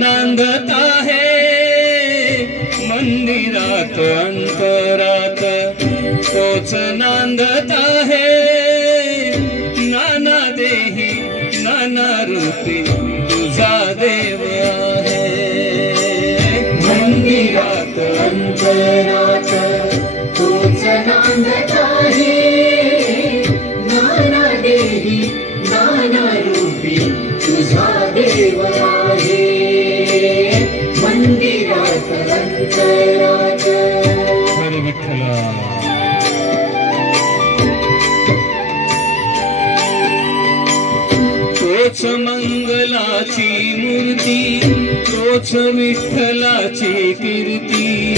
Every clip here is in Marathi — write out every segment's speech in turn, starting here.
मांगता है मंदिरात अंतरात तोच नांदता है नाना देही नाना रूपी तुझा देव आहे. मंदिरात अंतरात तोच मंगलाची मूर्ती तोच विठ्ठलाची कीर्ती.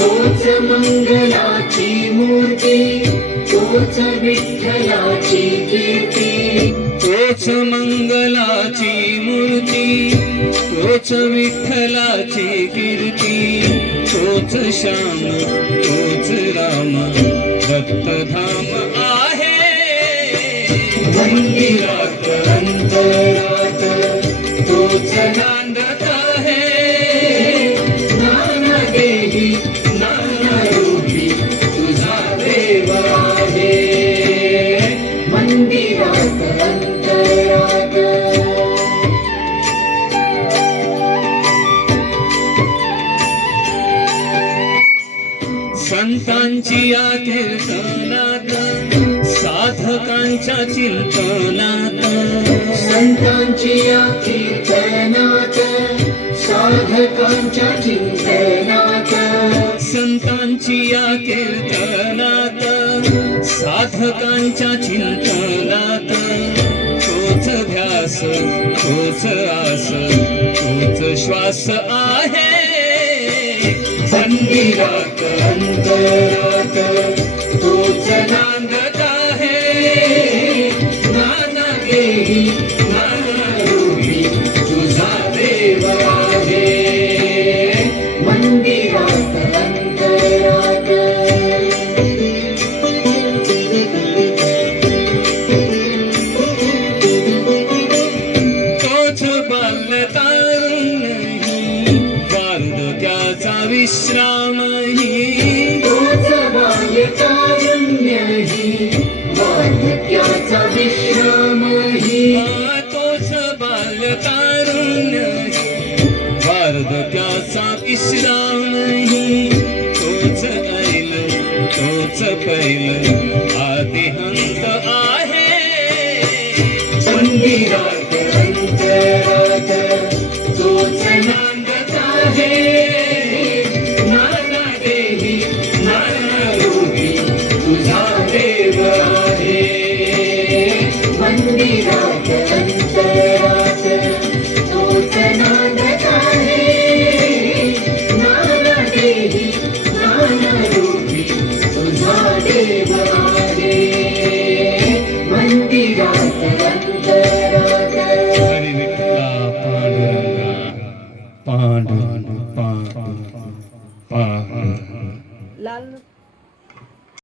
तोच मंगलाची मूर्ती तोच विठ्ठलाची कीर्ती. तोच मंगलाची मूर्ती तोच विठ्ठलाची कीर्ती. तोच श्याम तोच राम दत्तधाम आहे. मंदिरात संतांची या कीर्तनात साधकांच्या चिंतनात संतांची या कीर्तनात साधकांच्या चिंतनात संतांची आकीर्तनात कीर्तनात साधकांच्या चिंतनात तोच ध्यास तोच आस तोच श्वास आहे मंदिरात अंतर. वार्धक्याचा विश्रामही। तोच बाल्यकारुण्यही वार्धक्याचा तोच वार्धक्याचा विश्रामही तोच ऐल तोच पैल आदिहंत आहे। मंदिरात Padu, padu, padu, padu.